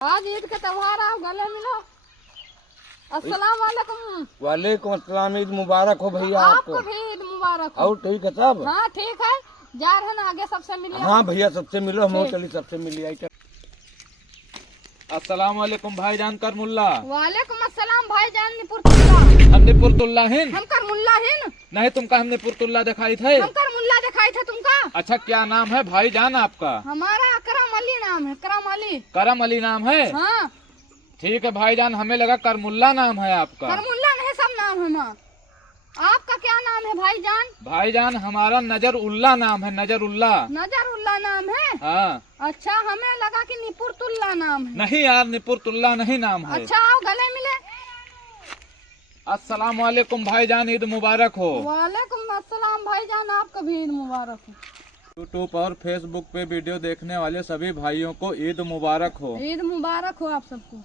आज ईद का त्योहार आओ गले मिलो। अस्सलाम वालेकुम। वालेकुम अस्सलाम। ईद मुबारक हो भैया आपको भी ईद मुबारक हो। और ठीक है सब? हाँ ठीक है, जा रहे ना आगे सबसे मिलिए। हाँ भैया सबसे मिलो, हम ठीक। चली सबसे मिली आई। अस्सलाम वालेकुम भाईजान करमुल्ला। वालेकुम अस्सलाम भाईजान निपुरतुल्ला। हम निपुरतुल्ला हिन हम करमुल्ला हिन। नहीं, तुमका हम निपुरतुल्ला दिखाई थे। हम करमुल्ला दिखाई थे तुमका। अच्छा, क्या नाम है भाईजान आपका? हमारा करम अली नाम है, करम अली। करम अली नाम है? हाँ ठीक है भाईजान, हमें लगा करमुल्ला नाम है आपका। करमुल्ला नहीं, सब नाम है माँ। आपका क्या नाम है भाईजान? भाईजान हमारा नजर उल्ला नाम है, नजर उल्ला। नजरुल्ला नाम है। हाँ। अच्छा, हमें लगा कि निपुरतुल्ला नाम है। नहीं यार, निपुरतुल्ला नहीं नाम है। अच्छा आओ गले मिले। अस्सलाम वालेकुम भाईजान, ईद मुबारक हो। वालेकुम अस्सलाम भाईजान, आपका भी ईद मुबारक हो। यूट्यूब और फेसबुक पे वीडियो देखने वाले सभी भाइयों को ईद मुबारक हो। ईद मुबारक हो आप सबको।